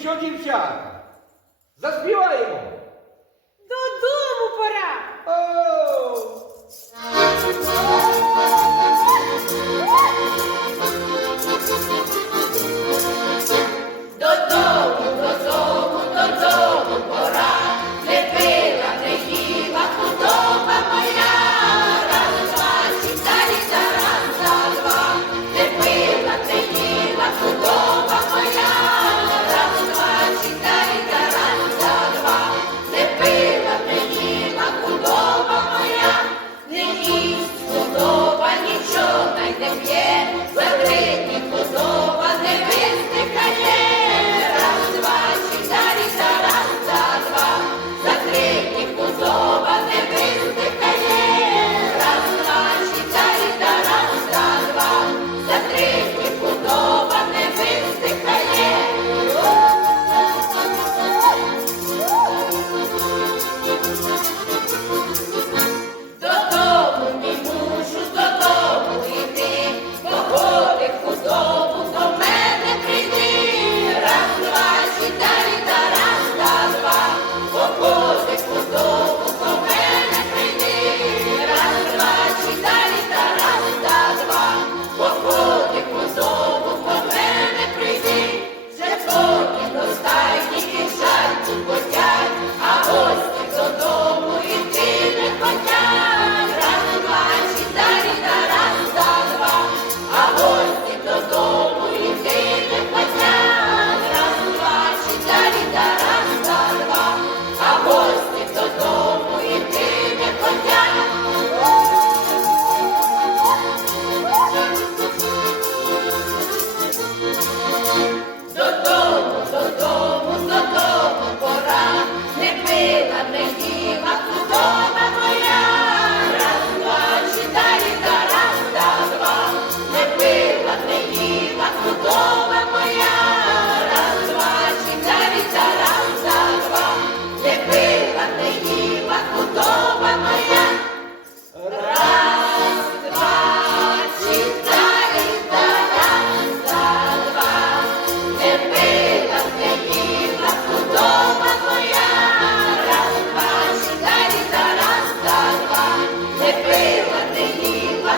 що, дівчата? Заспіваємо? Днем є великий Ти ніба